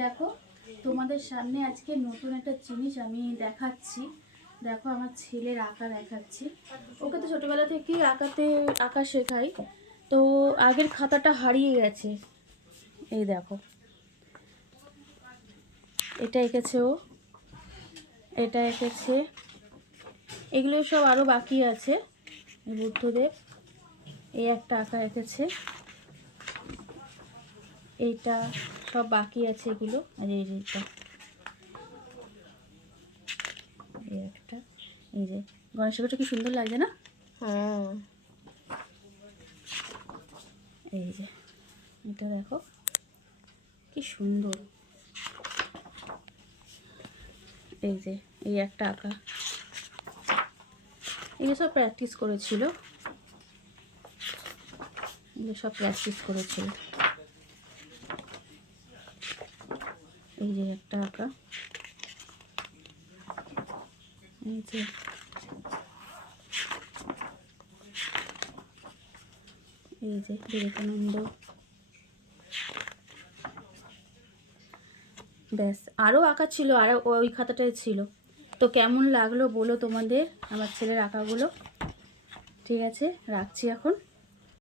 দেখো তোমাদের সামনে আজকে নতুন একটা জিনিস আমি দেখাচ্ছি। দেখো আমার ছেলের আঁকা দেখাচ্ছি। ওকে তো ছোটোবেলা থেকেই আঁকা শেখাই। তো আগের খাতাটা হারিয়ে গেছে। এই দেখো, এটা এঁকেছে ও, এটা এঁকেছে, এগুলো সব আরও বাকি আছে। বুদ্ধদেব এই একটা আঁকা এঁকেছে, এইটা সব বাকি আছে এগুলো। আর এইটা এই একটা, এই যে গণেশ ঠাকুরটা কি সুন্দর লাগছে না? হ্যাঁ, এই যে এটা দেখো কি সুন্দর। এই যে এই একটা আঁকা, এগুলো সব প্র্যাকটিস করেছিল, এগুলো সব প্র্যাকটিস করেছিল। এই যে একটা আঁকা, এই যে বিবেকানন্দ। ব্যাস, আরও আঁকা ছিল, আর ওই খাতাটায় ছিল। তো কেমন লাগলো বলো তোমাদের আমার ছেলের আঁকাগুলো। ঠিক আছে, রাখছি এখন।